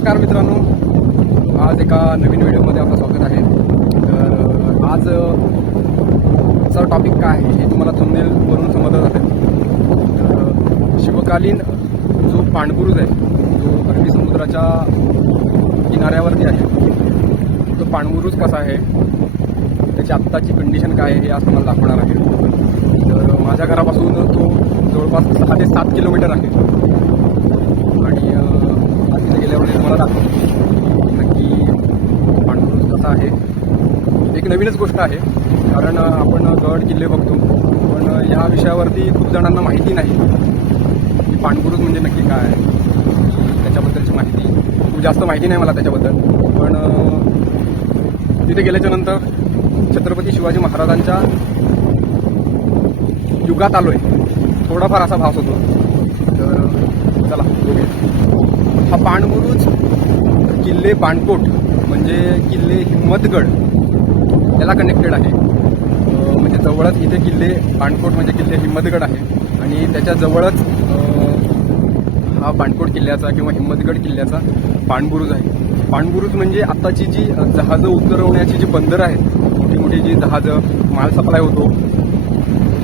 नमस्कार मित्रांनो. आज एका नवीन व्हिडिओमध्ये आपलं स्वागत आहे. तर आज चा टॉपिक काय आहे हे तुम्हाला थंबनेलवरून समजत असेल तर शिवकालीन जो पाणबुरुज आहे जो अरबी समुद्राच्या किनाऱ्यावरती आहे तो पाणबुरुज कसा आहे? त्याची आत्ताची कंडिशन काय आहे हे आज तुम्हाला दाखवणार आहे. तर माझ्या घरापासून तो जवळपास सहा ते सात किलोमीटर आहे. आणि तिथे गेल्यावर तुम्हाला दाखवतो नक्की पांडुरंग कसा आहे? एक नवीनच गोष्ट आहे. कारण आपण गड किल्ले बघतो. पण या ह्या विषयावरती खूप जणांना माहिती नाही. की पाणबुरुज म्हणजे नक्की काय आहे? त्याच्याबद्दलची माहिती खूप जास्त माहिती नाही मला त्याच्याबद्दल. पण तिथे गेल्याच्यानंतर छत्रपती शिवाजी महाराजांच्या युगात आलोय. थोडाफार असा भास होतो. तर चला बघूया. हा पाणबुरुज किल्ले बाणकोट म्हणजे किल्ले हिम्मतगड याला कनेक्टेड आहे. म्हणजे जवळच इथे किल्ले पाणकोट म्हणजे किल्ले हिम्मतगड आहे. आणि त्याच्या जवळच हा पाणकोट किल्ल्याचा किंवा हिम्मतगड किल्ल्याचा पाणबुरुज आहे. पाणबुरुज म्हणजे आत्ताची जी जहाजं उतरवण्याची जी बंदरं आहेत मोठी मोठी जी जहाजं माल सप्लाय होतो.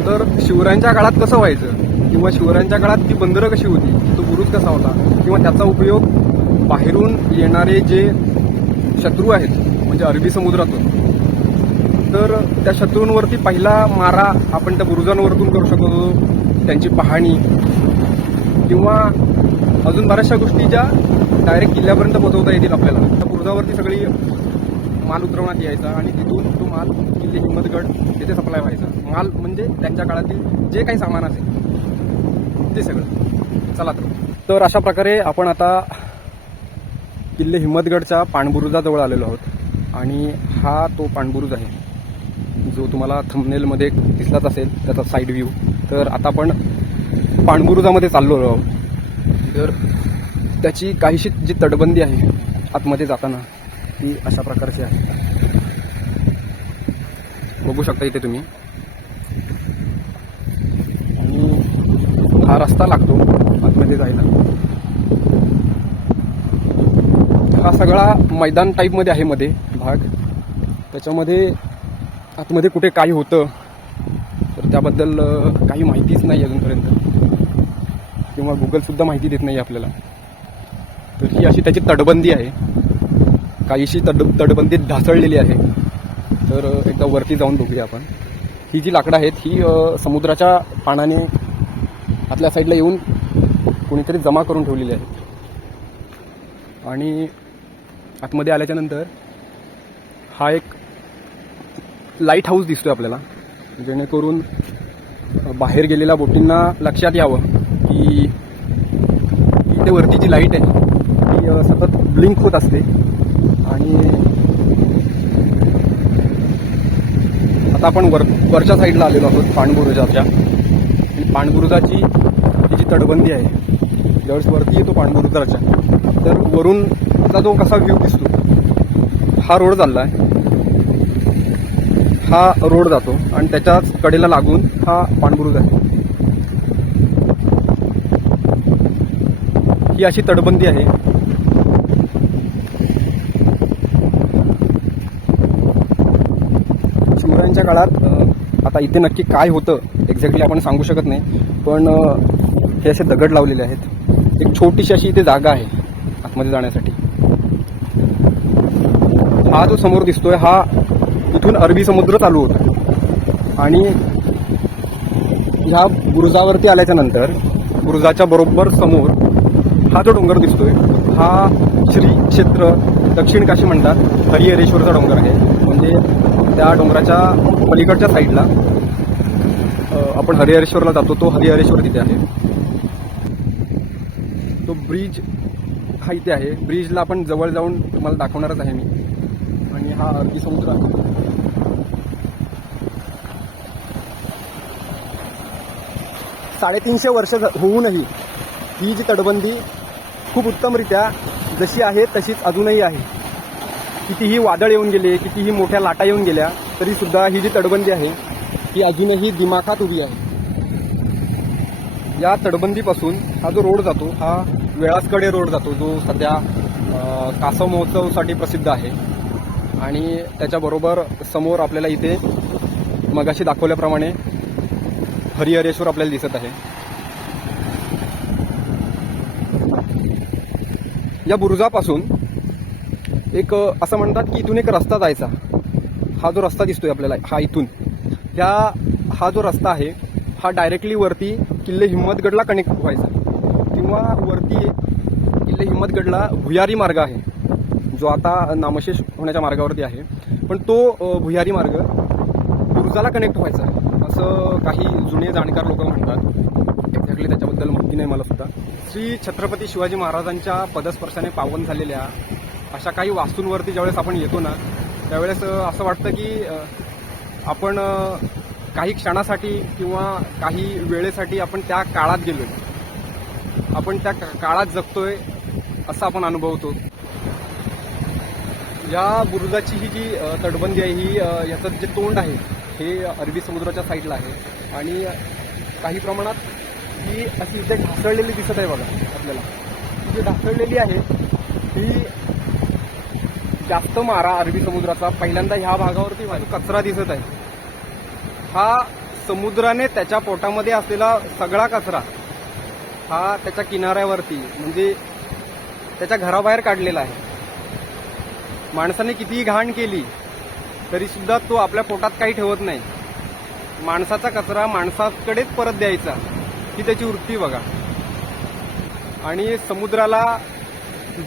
तर शिवरायांच्या काळात कसं व्हायचं? किंवा शिवरायांच्या काळात ती बंदरं कशी होती तो बुरुज कसा होता किंवा त्याचा उपयोग बाहेरून येणारे जे शत्रू आहेत म्हणजे अरबी समुद्रातून तर त्या शत्रूंवरती पहिला मारा आपण त्या बुरुजांवरतून करू शकतो त्यांची पाहणी किंवा अजून बऱ्याचशा गोष्टी ज्या डायरेक्ट किल्ल्यापर्यंत पोहोचवता येतील आपल्याला. त्या बुरुजावरती सगळी माल उतरवण्यात यायचा आणि तिथून तो माल किल्ले हिंमतगड तिथे सप्लाय व्हायचा. माल म्हणजे त्यांच्या काळातील जे काही सामान असेल ते सगळं. चला तर. तर अशा प्रकारे आपण आता किल्ले हिम्मतगडच्या पाणबुरुजाजवळ आलेलो आहोत. आणि हा तो पाणबुरुज आहे. जो तुम्हाला थंबनेलमध्ये दिसलाच असेल त्याचा साईड व्ह्यू तर आता आपण पाणबुरुजामध्ये चाललो आहोत. तर त्याची काहीशी जी तटबंदी आहे आतमध्ये जाताना ती अशा प्रकारची आहे. बघू शकता इथे तुम्ही. हा रस्ता लागतो. आतमध्ये जायला. हा सगळा मैदान टाईपमध्ये आहे मध्ये भाग. त्याच्यामध्ये आतमध्ये कुठे काय होतं तर त्याबद्दल काही माहितीच नाही अजूनपर्यंत. किंवा गुगलसुद्धा माहिती देत नाही आपल्याला. तर ही अशी त्याची तटबंदी आहे. काहीशी तड तटबंदीत ढासळलेली आहे. तर एकदा वरती जाऊन बघूया आपण. ही जी लाकडं आहेत ही समुद्राच्या पाण्याने आतल्या साईडला येऊन कोणीतरी जमा करून ठेवलेली आहे. आणि आतमध्ये आल्याच्यानंतर हा एक लाइट हाऊस दिसतोय आपल्याला. जेणेकरून बाहेर गेलेल्या बोटींना लक्षात यावं की इथे वरती जी लाइट आहे ती सतत ब्लिंक होत असते. आणि आता आपण वर वरच्या साईडला आलेलो आहोत पाणबुरुजाच्या. पाणबुरुजाची तटबंदी आहे. ज्यावेळेस वरती येतो पांडुरुद्राच्या तर वरून तो जो कसा व्ह्यू दिसतो हा रोड चालला आहे. हा रोड जातो आणि त्याच्याच कडेला लागून हा पाणबुरुज आहे. ही अशी तटबंदी आहे. शिवरायांच्या काळात आता इथे नक्की काय होतं एक्झॅक्टली आपण सांगू शकत नाही. पण हे असे दगड लावलेले आहेत. एक छोटीशी अशी इथे जागा आहे आतमध्ये जाण्यासाठी. हा जो समोर दिसतोय हा इथून अरबी समुद्र चालू होता. आणि ह्या बुरुजावरती आल्याच्यानंतर बुरुजाच्या बरोबर समोर हा जो डोंगर दिसतोय हा श्री क्षेत्र दक्षिण काशी म्हणतात हरिहरेश्वरचा डोंगर आहे. म्हणजे त्या डोंगराच्या पलीकडच्या साईडला आपण हरिहरेश्वरला जातो तो हरिहरेश्वर तिथे आहे. तो ब्रिज हा इथे आहे. ब्रिजला आपण जवळ जाऊन तुम्हाला दाखवणारच आहे मी. आणि हा अरबी समुद्र आहे. साडेतीनशे वर्ष होऊनही ही जी तटबंदी खूप उत्तमरित्या जशी आहे तशीच अजूनही आहे. कितीही वादळ येऊन गेले कितीही मोठ्या लाटा येऊन गेल्या तरीसुद्धा ही जी तटबंदी आहे ती अजूनही दिमाखात उभी आहे. या तटबंदीपासून हा जो रोड जातो हा वेळासकडे रोड जातो जो सध्या कासव महोत्सवसाठी प्रसिद्ध आहे. आणि त्याच्याबरोबर समोर आपल्याला इथे मगाशी दाखवल्याप्रमाणे हरिहरेश्वर आपल्याला दिसत आहे. या बुरुजापासून एक असं म्हणतात की इथून एक रस्ता जायचा. हा जो रस्ता दिसतोय आपल्याला हा इथून. ह्या हा जो रस्ता आहे हा डायरेक्टली वरती किल्ले हिम्मतगडला कनेक्ट व्हायचा. किंवा वरती एक किल्ले हिम्मतगडला भुयारी मार्ग आहे जो आता नामशेष होण्याच्या मार्गावरती आहे. पण तो भुयारी मार्ग बुरुजाला कनेक्ट व्हायचा. असं काही जुने जाणकार लोक म्हणतात. एक्झॅक्टली त्याच्याबद्दल माहिती नाही मला सुद्धा. श्री छत्रपती शिवाजी महाराजांच्या पदस्पर्शाने पावन झालेल्या अशा काही वास्तूंवरती ज्यावेळेस आपण येतो ना त्यावेळेस असं वाटतं की आपण काही क्षणासाठी किंवा काही वेळेसाठी आपण त्या काळात गेलोय. आपण त्या काळात जगतोय असं आपण अनुभवतो. या बुरुजाची ही जी तटबंदी आहे ही याचं जे तोंड आहे हे अरबी समुद्राच्या साईडला आहे. आणि काही प्रमाणात ही अशी इथे ढासळलेली दिसत आहे बघा आपल्याला. जी ढासळलेली आहे ही जास्त मारा अरबी समुद्राचा. पहिल्यांदा ह्या भागावरती कचरा दिसत आहे. हा समुद्राने त्याच्या पोटामध्ये असलेला सगळा कचरा हा त्याच्या किनाऱ्यावरती म्हणजे त्याच्या घराबाहेर काढलेला आहे. माणसाने कितीही घाण केली तरी सुद्धा तो आपल्या पोटात काही ठेवत नाही. माणसाचा कचरा माणसाकडेच परत द्यायचा ही त्याची वृत्ती बघा. आणि समुद्राला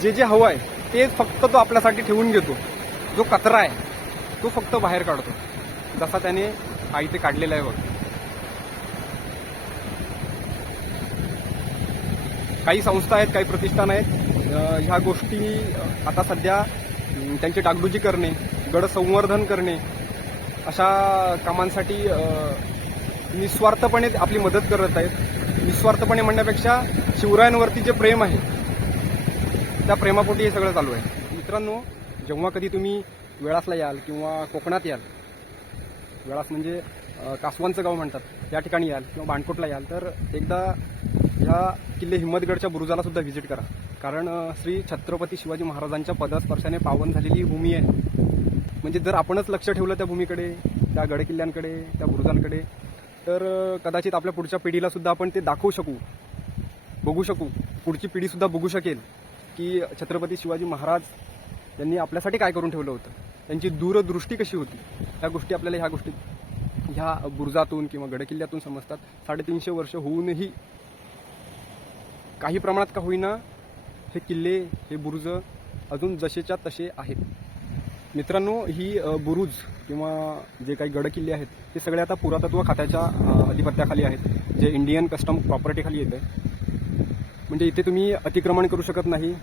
जे जे हवं आहे ते फक्त तो आपल्यासाठी ठेवून घेतो. जो कचरा आहे तो फक्त बाहेर काढतो. जसा त्याने हा इथे काढलेला आहे बघ. काही संस्था आहेत काही प्रतिष्ठान आहेत. ह्या गोष्टी आता सध्या त्यांची डागडुजी करणे गड संवर्धन करणे अशा कामांसाठी निस्वार्थपणे आपली मदत करत आहेत. निस्वार्थपणे म्हणण्यापेक्षा शिवरायांवरती जे प्रेम आहे त्या प्रेमापोटी हे सगळं चालू आहे. मित्रांनो जेव्हा कधी तुम्ही वेळासला याल किंवा कोकणात याल वेळास म्हणजे कासवांचं गाव म्हणतात या ठिकाणी याल किंवा बाणकोटला याल तर एकदा ह्या किल्ले हिंमतगडच्या बुरुजाला सुद्धा व्हिजिट करा. कारण श्री छत्रपती शिवाजी महाराजांच्या पदस्पर्शाने पावन झालेली भूमी आहे. म्हणजे जर आपणच लक्ष ठेवलं त्या भूमीकडे त्या गडकिल्ल्यांकडे त्या बुरुजांकडे तर कदाचित आपल्या पुढच्या पिढीला सुद्धा आपण ते दाखवू शकू बघू शकू. पुढची पिढी सुद्धा बघू शकेल की छत्रपती शिवाजी महाराज यांनी आपल्यासाठी काय करून ठेवलं होतं. त्यांची दूरदृष्टी कशी होती? ह्या गोष्टी आपल्याला ह्या गोष्टी ह्या बुरुजातून किंवा गडकिल्ल्यातून समजतात. साडेतीनशे वर्ष होऊनही काही प्रमाणात का होईना हे किल्ले हे बुरुज अजून जसेच्या तसे आहेत. मित्रांनो ही बुरुज किंवा जे काही गडकिल्ले आहेत ते सगळे आता पुरातत्व खात्याच्या अधिपत्याखाली आहेत. जे इंडियन कस्टम प्रॉपर्टीखाली येतं म्हणजे इथे तुम्ही अतिक्रमण करू शकत नाही.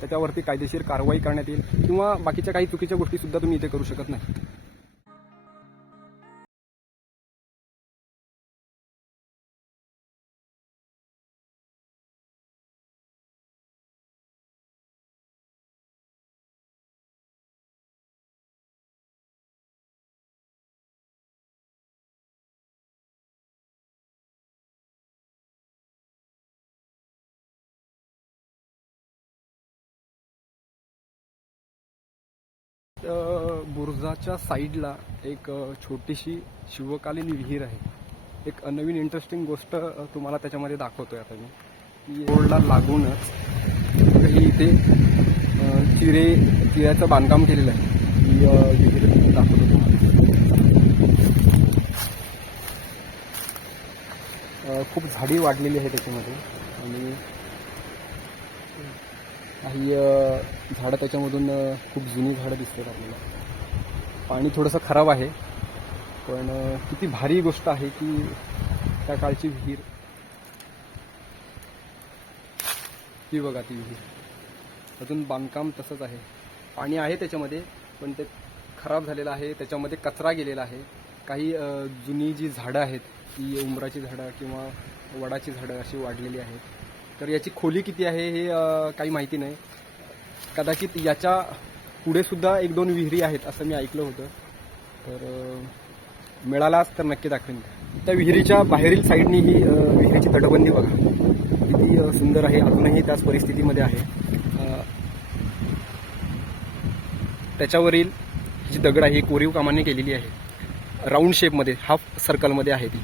त्याच्यावरती कायदेशीर कारवाई करण्यात येईल किंवा बाकीच्या काही चुकीच्या गोष्टीसुद्धा तुम्ही इथे करू शकत नाही. बुरजाच्या साईडला एक छोटीशी शिवकालीन विहीर आहे. एक नवीन इंटरेस्टिंग गोष्ट तुम्हाला त्याच्यामध्ये दाखवतोय आता मी. की रोडला लागूनच ही इथे चिरे चिऱ्याचं बांधकाम केलेलं आहे. ही विहीर दाखवतो तुम्हाला. खूप झाडी वाढलेली आहे त्याच्यामध्ये. आणि काही झाडं त्याच्यामधून खूप जुनी झाडं दिसतात आपल्याला. पाणी थोडंसं खराब आहे पण किती भारी गोष्ट आहे की त्या काळची विहीर. ती बघा ती विहीर. अजून बांधकाम तसंच आहे. पाणी आहे त्याच्यामध्ये पण ते खराब झालेलं आहे त्याच्यामध्ये कचरा गेलेला आहे. काही जुनी जी झाडं आहेत ती उंबराची झाडं किंवा वडाची झाडं अशी वाढलेली आहेत. तर याची खोली किती आहे हे काही माहिती नाही. कदाचित याच्यापुढे सुद्धा एक दोन विहिरी आहेत असं मी ऐकलं होतं. तर मिळालाच तर नक्की दाखवेन. त्या विहिरीच्या बाहेरील साईडनी ही विहिरीची तटबंदी बघा. किती सुंदर आहे. अजूनही त्याच परिस्थितीमध्ये आहे. त्याच्यावरील जी दगड आहे ही कोरीव कामाने केलेली आहे. राऊंड शेपमध्ये हाफ सर्कलमध्ये आहे ती.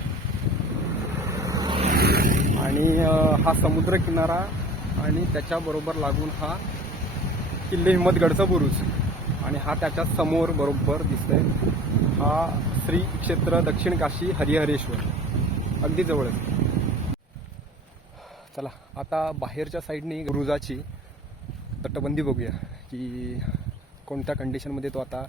हा समुद्र किनारा आणि त्याच्याबरोबर लागून हा किल्ले हिम्मतगडचा बुरुज. आणि हा त्याच्यासमोर बरोबर दिसतोय. हा श्री क्षेत्र दक्षिण काशी हरिहरेश्वर. अगदी जवळच चला आता बाहेरच्या साईडने बुरुजाची तटबंदी बघूया की कोणत्या कंडिशनमध्ये तो आता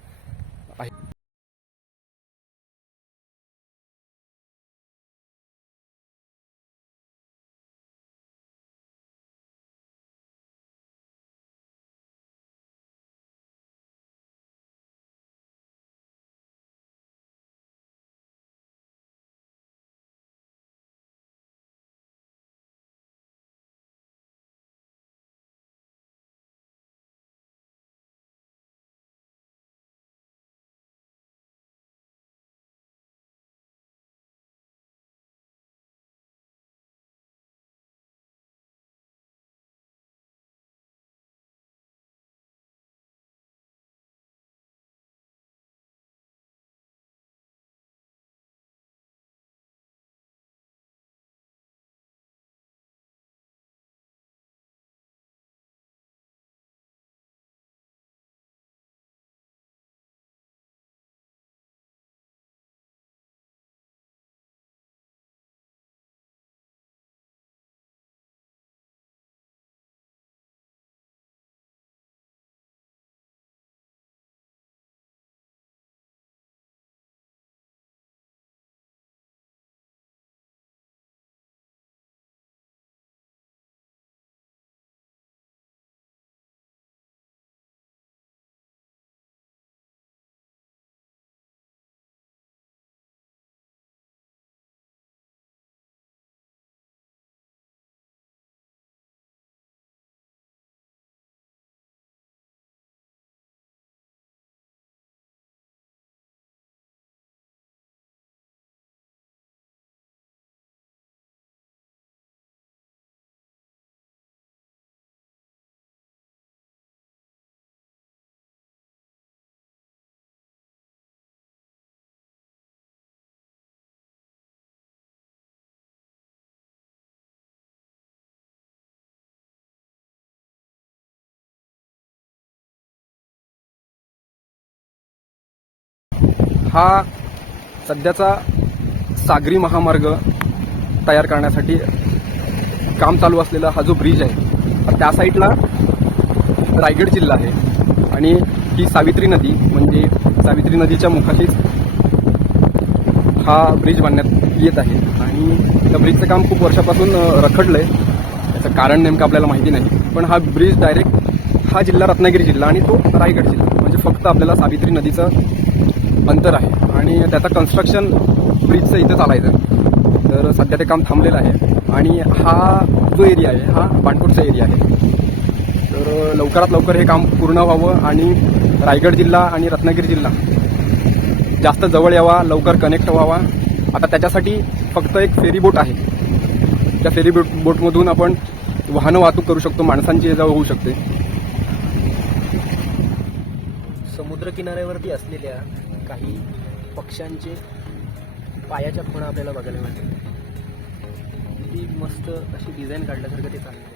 हा सध्याचा सागरी महामार्ग तयार करण्यासाठी काम चालू असलेला हा जो ब्रिज आहे त्या साईडला रायगड जिल्हा आहे. आणि ही सावित्री नदी म्हणजे सावित्री नदीच्या मुखाशीच हा ब्रिज बांधण्यात येत आहे. आणि त्या ब्रिजचं काम खूप वर्षापासून रखडलं आहे त्याचं कारण नेमकं आपल्याला माहिती नाही. पण हा ब्रिज डायरेक्ट हा जिल्हा रत्नागिरी जिल्हा आणि तो रायगड जिल्हा. म्हणजे फक्त आपल्याला सावित्री नदीचं अंतर आहे. आणि त्याचं कन्स्ट्रक्शन ब्रिजचं इथं चालायचं. तर सध्या ते काम थांबलेलं आहे. आणि हा जो एरिया आहे हा बाणकोटचा एरिया आहे. तर लवकरात लवकर हे काम पूर्ण व्हावं आणि रायगड जिल्हा आणि रत्नागिरी जिल्हा जास्त जवळ यावा लवकर कनेक्ट व्हावा. आता त्याच्यासाठी फक्त एक फेरी बोट आहे. त्या फेरी बोट बोटमधून आपण वाहनं वाहतूक करू शकतो माणसांची ये होऊ शकते. समुद्र किनाऱ्यावरती असलेल्या काही पक्ष्यांचे पायाच्या खुणा आपल्याला बघायला मिळतात. ती मस्त अशी डिझाईन काढल्यासारखं ते चाललं